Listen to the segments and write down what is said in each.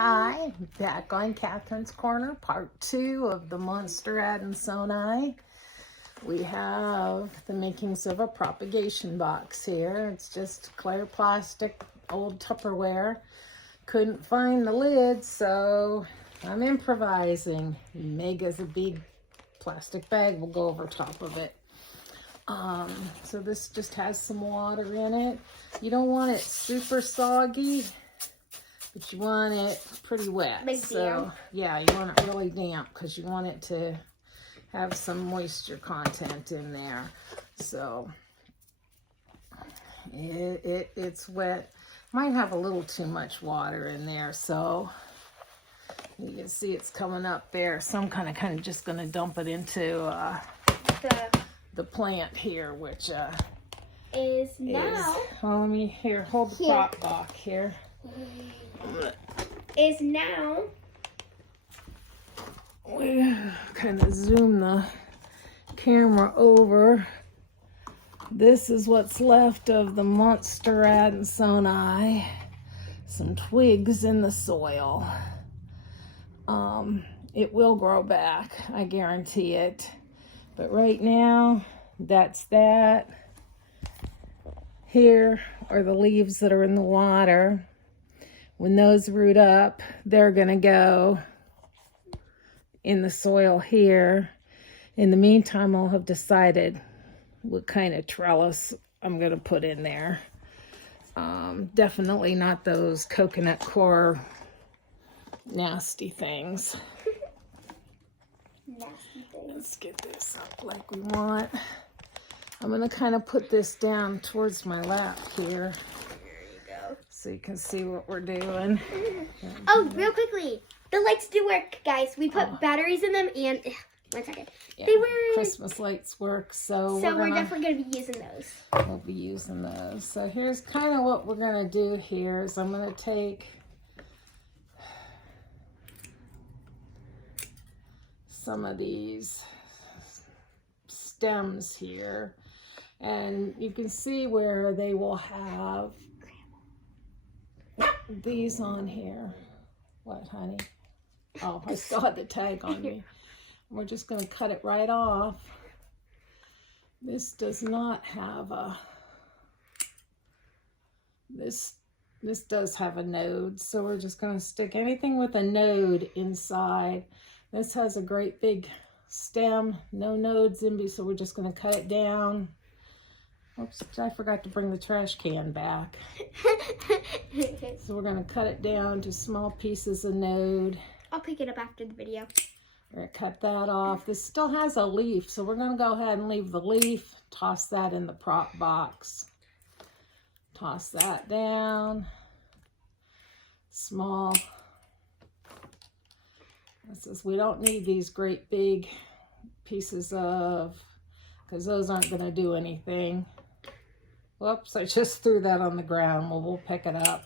Hi, back on Catherine's Corner, part 2 of the Monster Adonsonii. We have the makings of a propagation box here. It's just clear plastic, old Tupperware. Couldn't find the lid, so I'm improvising. Mega's a big plastic bag. We'll go over top of it. So this just has some water in it. You don't want it super soggy, but you want it pretty wet. So yeah, you want it really damp because you want it to have some moisture content in there. So it's wet. Might have a little too much water in there, so you can see it's coming up there. So I'm kind of just going to dump it into the plant here, which is now. Oh, let me hold the prop box here. Is now. We kind of zoom the camera over. This is what's left of the Monster Adonsonii. Some twigs in the soil. It will grow back, I guarantee it. But right now, that's that. Here are the leaves that are in the water. When those root up, they're gonna go in the soil here. In the meantime, I'll have decided what kind of trellis I'm gonna put in there. Definitely not those coconut core nasty things. Let's get this up like we want. I'm gonna kind of put this down towards my lap here. There you go. So you can see what we're doing. Oh, real quickly. The lights do work, guys. We put batteries in them and... One second. Yeah, they work. Christmas lights work, so we're definitely going to be using those. We'll be using those. So here's kind of what we're going to do here is I'm going to take some of these stems here, and you can see where they will have these on here. What, honey? Oh, I still had the tag on me. We're just going to cut it right off. This does not have a, this does have a node, so we're just going to stick anything with a node inside. This has a great big stem, no nodes in me, so we're just going to cut it down. Oops, I forgot to bring the trash can back. So we're going to cut it down to small pieces of node. I'll pick it up after the video. We're going to cut that off. This still has a leaf, so we're going to go ahead and leave the leaf. Toss that in the prop box. Toss that down. Small. This is, we don't need these great big pieces of, because those aren't going to do anything. Whoops, I just threw that on the ground. Well, we'll pick it up.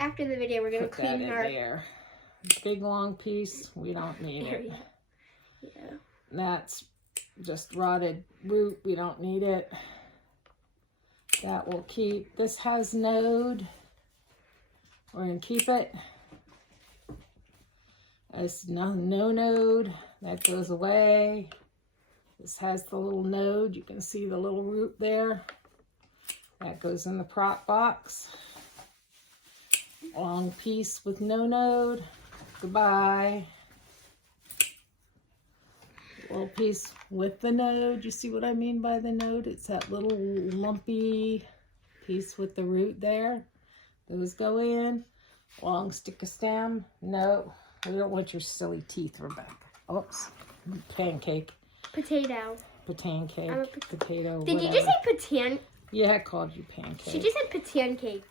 After the video, we're going to clean that in there. Big long piece, we don't need it. Yeah. That's just rotted root, we don't need it. That will keep. This has node. We're going to keep it. It's no node, that goes away. This has the little node, you can see the little root there. That goes in the prop box. Long piece with no node. Goodbye. Little piece with the node. You see what I mean by the node? It's that little lumpy piece with the root there. Those go in. Long stick of stem. No, we don't want your silly teeth, Rebecca. Oops. Pancake. Potato. Potato. Potato. Did you just say patan? Yeah, I called you pancake. She just said patancake.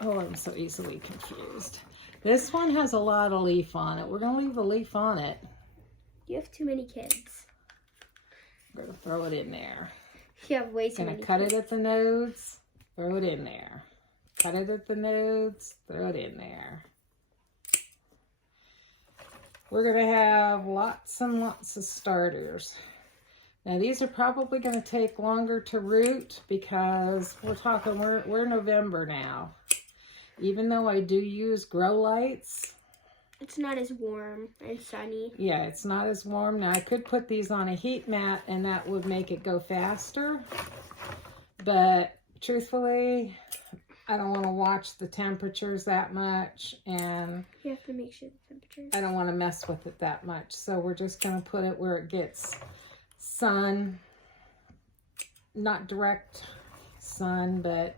Oh, I'm so easily confused. This one has a lot of leaf on it. We're going to leave a leaf on it. You have too many kids. We're going to throw it in there. You have way too many kids. Cut it at the nodes, throw it in there. Cut it at the nodes, throw it in there. We're going to have lots and lots of starters. Now these are probably going to take longer to root because we're November now. Even though I do use grow lights, it's not as warm and sunny. Yeah, it's not as warm. Now I could put these on a heat mat and that would make it go faster. But truthfully, I don't want to watch the temperatures that much, and you have to make sure the temperature. I don't want to mess with it that much. So we're just going to put it where it gets sun, not direct sun, but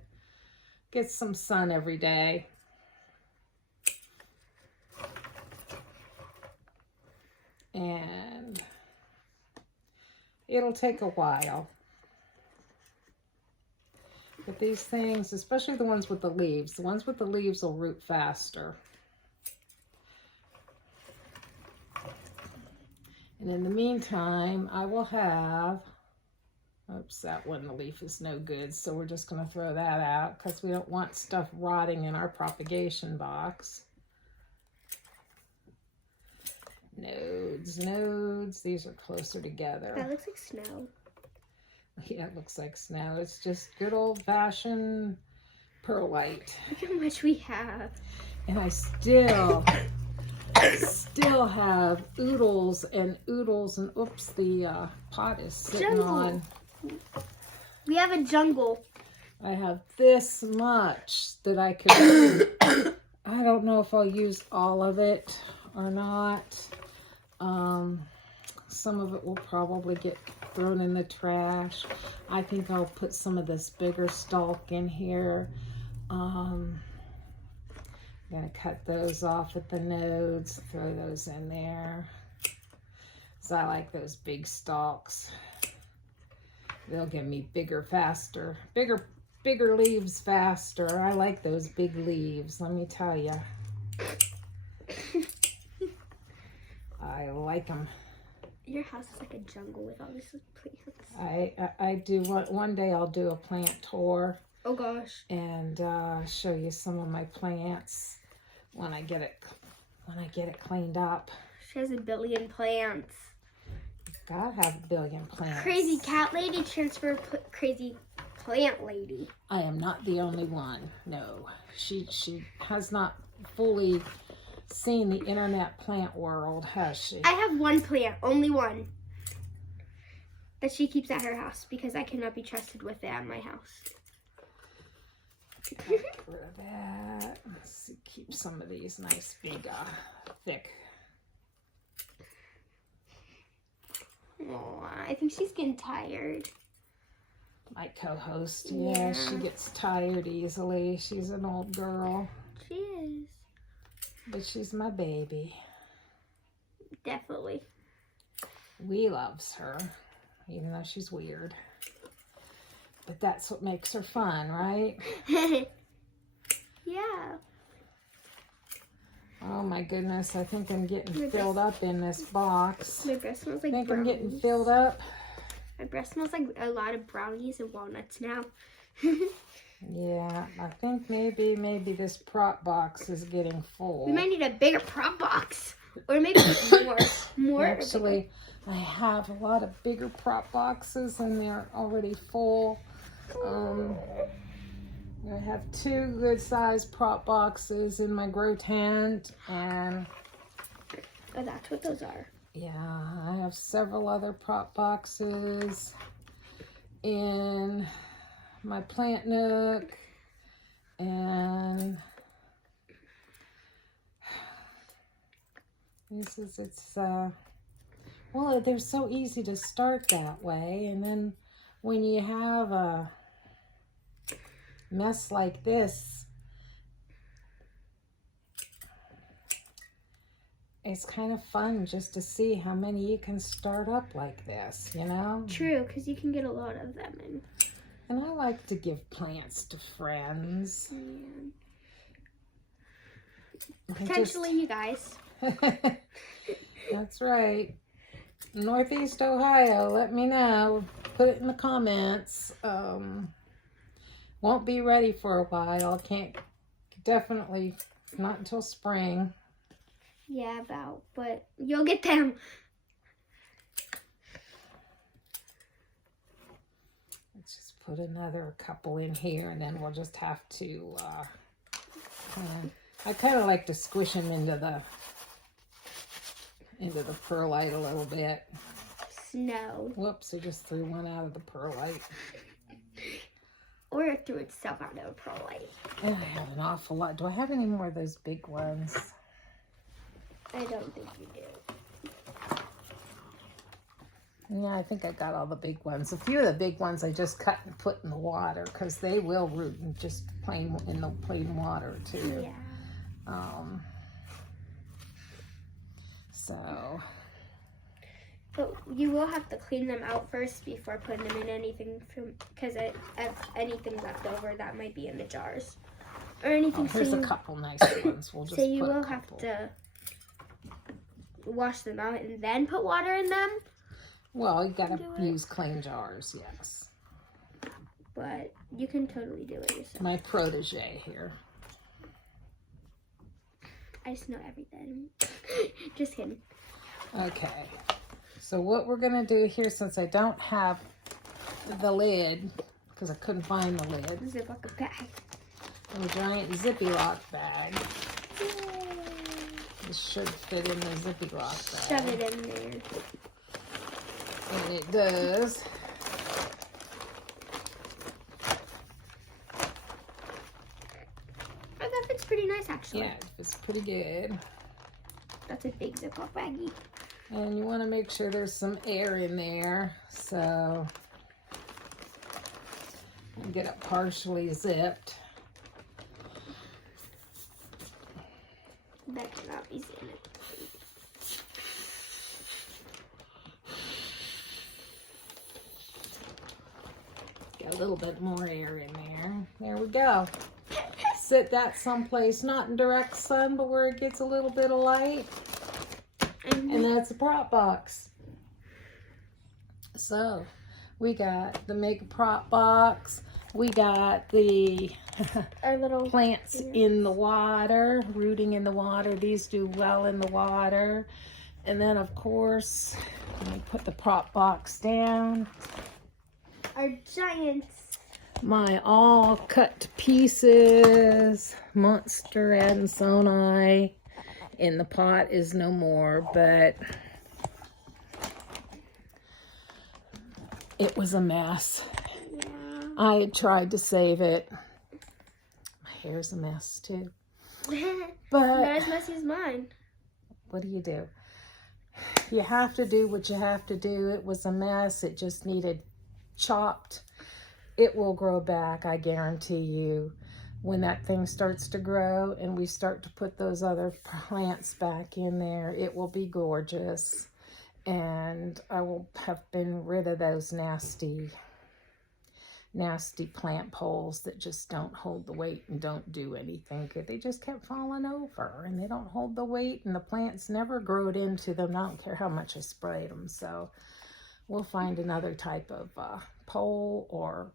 gets some sun every day. And it'll take a while. But these things, especially the ones with the leaves will root faster. And in the meantime, I will have, oops, that one leaf is no good, so we're just going to throw that out because we don't want stuff rotting in our propagation box. Nodes, these are closer together. That looks like snow. Yeah, it looks like snow. It's just good old-fashioned perlite. Look how much we have. And I still have oodles and oops, the pot is sitting Jungle. on. We have a jungle. I have this much that I could, I don't know if I'll use all of it or not. Some of it will probably get thrown in the trash. I think I'll put some of this bigger stalk in here. I'm gonna cut those off at the nodes, throw those in there. So I like those big stalks. They'll give me bigger leaves faster. I like those big leaves, let me tell you. I like them. Your house is like a jungle with all these plants. I do one day I'll do a plant tour. Oh gosh. And show you some of my plants when I get it cleaned up. She has a billion plants. Gotta have a billion plants. Crazy cat lady transfer crazy plant lady. I am not the only one. No, she has not fully seen the internet plant world, has she? I have one plant, only one, that she keeps at her house because I cannot be trusted with it at my house. Get rid of that. Let's see, keep some of these nice, big, thick. Oh, I think she's getting tired. My co-host, yeah, she gets tired easily. She's an old girl. She is. But she's my baby. Definitely. We loves her, even though she's weird. But that's what makes her fun, right? Yeah. Oh my goodness, I think I'm getting filled up in this box. My breath smells like I'm brownies. getting filled up. My breath smells like a lot of brownies and walnuts now. Yeah, I think maybe this prop box is getting full. We might need a bigger prop box. Or maybe more. Actually, I have a lot of bigger prop boxes and they're already full. I have 2 good sized prop boxes in my grow tent, and oh, that's what those are. yeah, I have several other prop boxes in my plant nook, and well, they're so easy to start that way, and then when you have a mess like this, it's kind of fun just to see how many you can start up like this, you know? True, because you can get a lot of them in. And I like to give plants to friends. Yeah. Potentially you guys. That's right. Northeast Ohio, let me know. Put it in the comments. Won't be ready for a while. Can't, definitely not until spring. Yeah, but you'll get them. put another couple in here, and then we'll just have to, I kind of like to squish them into the perlite a little bit. Snow. Whoops, I just threw one out of the perlite. Or it threw itself out of perlite. And I have an awful lot. Do I have any more of those big ones? I don't think you do. Yeah, I think I got all the big ones. A few of the big ones I just cut and put in the water because they will root in just plain water too. Yeah. So. But you will have to clean them out first before putting them in anything, because anything left over that might be in the jars or anything. Here's a couple nice ones. We'll just so you will have to wash them out and then put water in them. Well, you gotta use clean jars, yes. But you can totally do it yourself. My protege here. I just know everything. Just kidding. Okay. So what we're gonna do here, since I don't have the lid, because I couldn't find the lid. Ziploc bag. A giant zippy lock bag. Yay. This should fit in the zippy lock bag. Shove it in there. And it does. Oh, that fits pretty nice, actually. Yeah, it's pretty good. That's a big Ziploc baggie. And you want to make sure there's some air in there. So get it partially zipped. That cannot be seen. Got a little bit more air in there. There we go. Sit that someplace not in direct sun, but where it gets a little bit of light. And that's a prop box. So we got the make a prop box. We got the our little plants in the water, rooting in the water. These do well in the water. And then of course, let me put the prop box down. Our giants. My all cut to pieces monster Adonsonii in the pot is no more, but it was a mess. Yeah. I had tried to save it. My hair's a mess too. But not as messy as mine. What do? You have to do what you have to do. It was a mess. It just needed chopped. It will grow back, I guarantee you. When that thing starts to grow and we start to put those other plants back in there, it will be gorgeous. And I will have been rid of those nasty plant poles that just don't hold the weight and don't do anything good. They just kept falling over and they don't hold the weight, and the plants never growed into them. I don't care how much I sprayed them. So we'll find another type of pole or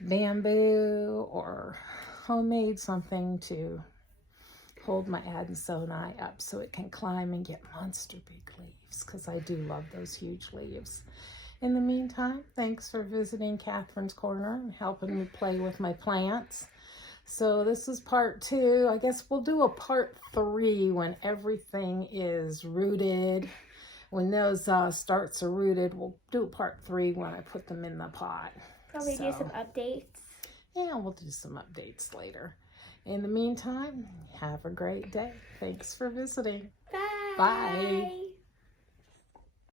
bamboo or homemade something to hold my Adonsonii up so it can climb and get monster big leaves, because I do love those huge leaves. In the meantime, thanks for visiting Catherine's Corner and helping me play with my plants. So this is part 2. I guess we'll do a part 3 when everything is rooted. When those starts are rooted, we'll do part 3 when I put them in the pot. Probably do some updates. Yeah, we'll do some updates later. In the meantime, have a great day. Thanks for visiting. Bye. Bye.